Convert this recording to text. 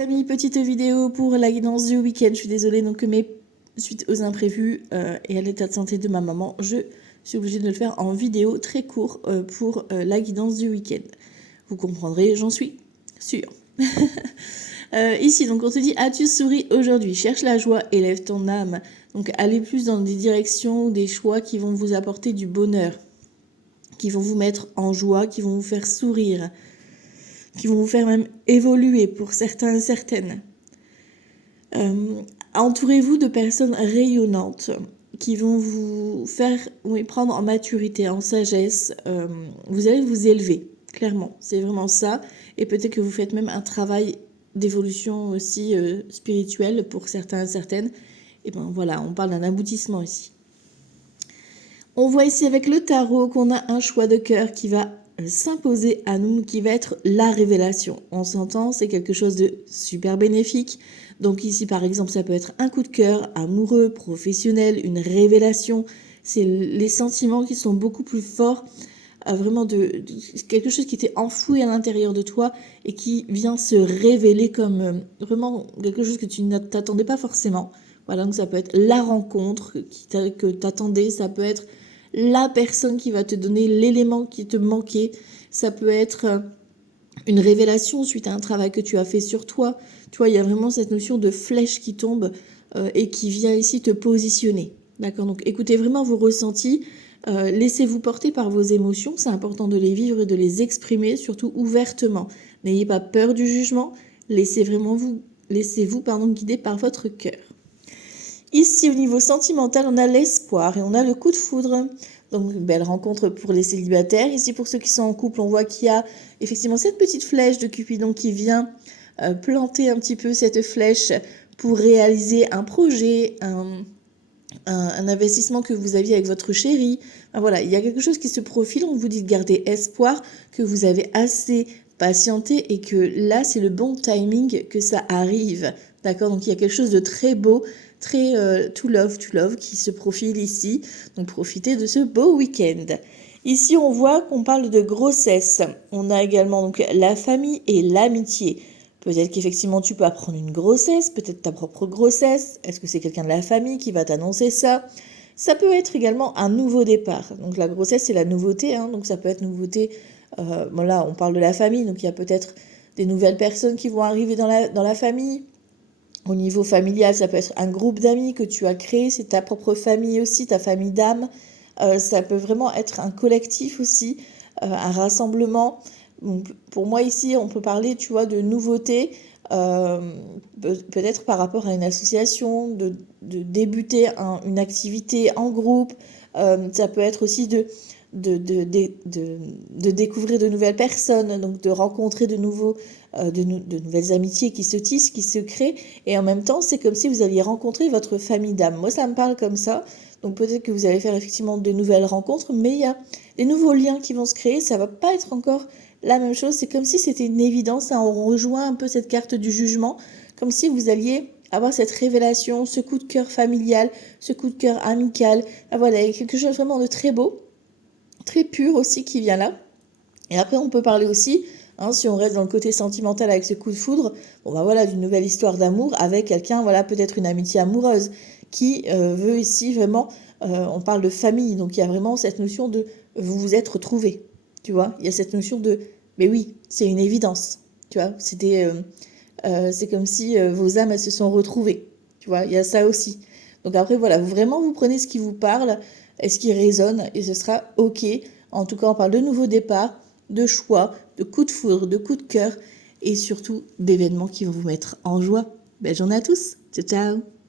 Les amis, petite vidéo pour la guidance du week-end. Je suis désolée, donc mais suite aux imprévus et à l'état de santé de ma maman, je suis obligée de le faire en vidéo très court pour la guidance du week-end. Vous comprendrez, j'en suis sûre. Ici, donc on te dit, as-tu souri aujourd'hui? Cherche la joie, élève ton âme. Donc allez plus dans des directions, des choix qui vont vous apporter du bonheur, qui vont vous mettre en joie, qui vont vous faire sourire, qui vont vous faire même évoluer pour certains et certaines. Entourez-vous de personnes rayonnantes qui vont vous faire prendre en maturité, en sagesse. Vous allez vous élever, clairement. C'est vraiment ça. Et peut-être que vous faites même un travail d'évolution aussi spirituelle pour certains et certaines. Et ben voilà, on parle d'un aboutissement ici. On voit ici avec le tarot qu'on a un choix de cœur qui va s'imposer à nous, qui va être la révélation. On s'entend, c'est quelque chose de super bénéfique. Donc ici, par exemple, ça peut être un coup de cœur amoureux, professionnel, une révélation. C'est les sentiments qui sont beaucoup plus forts, vraiment de quelque chose qui était enfoui à l'intérieur de toi et qui vient se révéler comme vraiment quelque chose que tu ne t'attendais pas forcément. Voilà, donc ça peut être la rencontre que t'attendais, ça peut être la personne qui va te donner l'élément qui te manquait, ça peut être une révélation suite à un travail que tu as fait sur toi. Tu vois, il y a vraiment cette notion de flèche qui tombe et qui vient ici te positionner. D'accord? Donc écoutez vraiment vos ressentis, laissez-vous porter par vos émotions, c'est important de les vivre et de les exprimer, surtout ouvertement. N'ayez pas peur du jugement, laissez-vous guider par votre cœur. Ici, au niveau sentimental, on a l'espoir et on a le coup de foudre. Donc, une belle rencontre pour les célibataires. Ici, pour ceux qui sont en couple, on voit qu'il y a effectivement cette petite flèche de Cupidon qui vient planter un petit peu cette flèche pour réaliser un projet, un investissement que vous aviez avec votre chéri. Enfin, voilà, il y a quelque chose qui se profile. On vous dit de garder espoir, que vous avez assez patienté et que là, c'est le bon timing que ça arrive. D'accord? Donc, il y a quelque chose de très beau, très to love qui se profile ici. Donc, profitez de ce beau week-end. Ici, on voit qu'on parle de grossesse. On a également donc la famille et l'amitié. Peut-être qu'effectivement, tu peux apprendre une grossesse, peut-être ta propre grossesse. Est-ce que c'est quelqu'un de la famille qui va t'annoncer ça? Ça peut être également un nouveau départ. Donc, la grossesse, c'est la nouveauté. Donc, ça peut être nouveauté. Là, on parle de la famille. Donc, il y a peut-être des nouvelles personnes qui vont arriver dans la famille. Au niveau familial, ça peut être un groupe d'amis que tu as créé. C'est ta propre famille aussi, ta famille d'âme. Ça peut vraiment être un collectif aussi, un rassemblement. Donc, pour moi ici, on peut parler, tu vois, de nouveautés, peut-être par rapport à une association, de débuter une activité en groupe. Ça peut être aussi de découvrir de nouvelles personnes, donc de rencontrer de nouvelles amitiés qui se tissent, qui se créent. Et en même temps, c'est comme si vous alliez rencontrer votre famille d'âme. Moi, ça me parle comme ça. Donc peut-être que vous allez faire effectivement de nouvelles rencontres, mais il y a des nouveaux liens qui vont se créer. Ça va pas être encore la même chose. C'est comme si c'était une évidence. On rejoint un peu cette carte du jugement, comme si vous alliez avoir cette révélation, ce coup de cœur familial, ce coup de cœur amical. Voilà, il y a quelque chose vraiment de très beau, très pur aussi qui vient là. Et après, on peut parler aussi, si on reste dans le côté sentimental avec ce coup de foudre, d'une nouvelle histoire d'amour avec quelqu'un, peut-être une amitié amoureuse qui veut ici vraiment, on parle de famille, donc il y a vraiment cette notion de vous vous êtes retrouvés, tu vois, il y a cette notion de, mais oui, c'est une évidence, tu vois, c'est comme si vos âmes, elles se sont retrouvées, tu vois, il y a ça aussi. Donc après, vous prenez ce qui vous parle et ce qui résonne et ce sera ok. En tout cas, on parle de nouveaux départs, de choix, de coups de foudre, de coups de cœur et surtout d'événements qui vont vous mettre en joie. Belle journée à tous. Ciao, ciao.